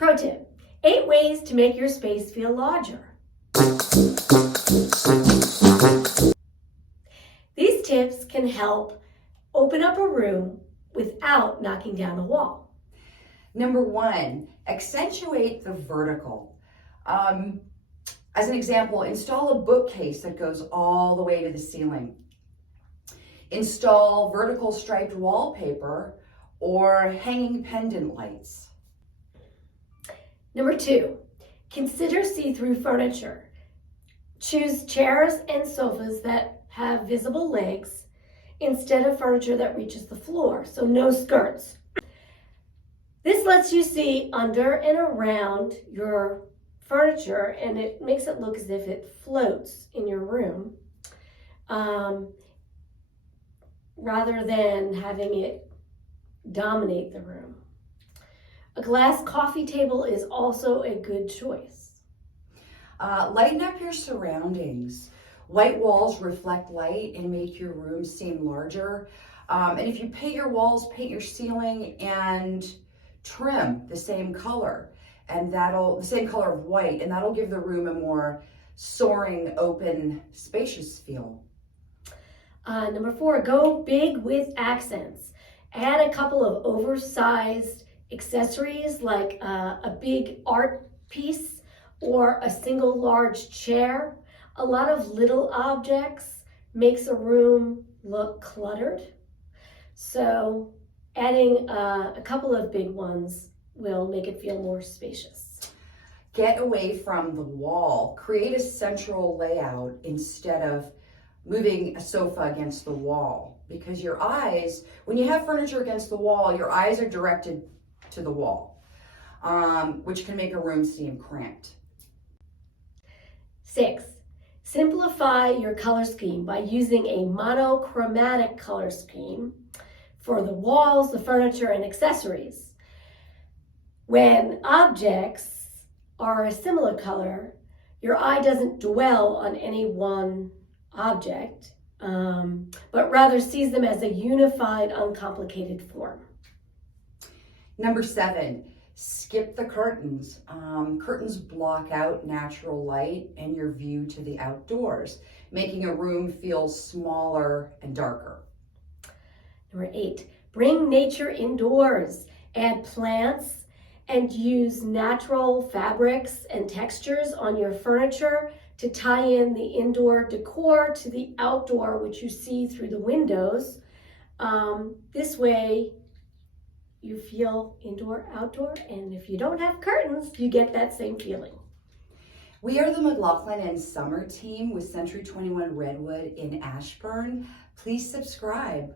Pro tip, 8 ways to make your space feel larger. These tips can help open up a room without knocking down a wall. Number 1, accentuate the vertical. As an example, install a bookcase that goes all the way to the ceiling. Install vertical striped wallpaper or hanging pendant lights. Number 2, consider see-through furniture. Choose chairs and sofas that have visible legs instead of furniture that reaches the floor, so no skirts. This lets you see under and around your furniture, and it makes it look as if it floats in your room, rather than having it dominate the room. A glass coffee table is also a good choice. Lighten up your surroundings. White walls reflect light and make your room seem larger. And if you paint your walls, paint your ceiling, and trim the same color, and the same color of white, and that'll give the room a more soaring, open, spacious feel. Number 4, go big with accents. Add a couple of oversized accessories like a big art piece or a single large chair. A lot of little objects makes a room look cluttered. So adding a couple of big ones will make it feel more spacious. Get away from the wall. Create a central layout instead of moving a sofa against the wall, because your eyes, when you have furniture against the wall, your eyes are directed to the wall, which can make a room seem cramped. 6, simplify your color scheme by using a monochromatic color scheme for the walls, the furniture, and accessories. When objects are a similar color, your eye doesn't dwell on any one object, but rather sees them as a unified, uncomplicated form. Number 7, skip the curtains. Curtains block out natural light and your view to the outdoors, making a room feel smaller and darker. Number 8, bring nature indoors. Add plants and use natural fabrics and textures on your furniture to tie in the indoor decor to the outdoor, which you see through the windows. This way you feel indoor, outdoor, and if you don't have curtains, you get that same feeling. We are the McLaughlin and Summer team with Century 21 Redwood in Ashburn. Please subscribe.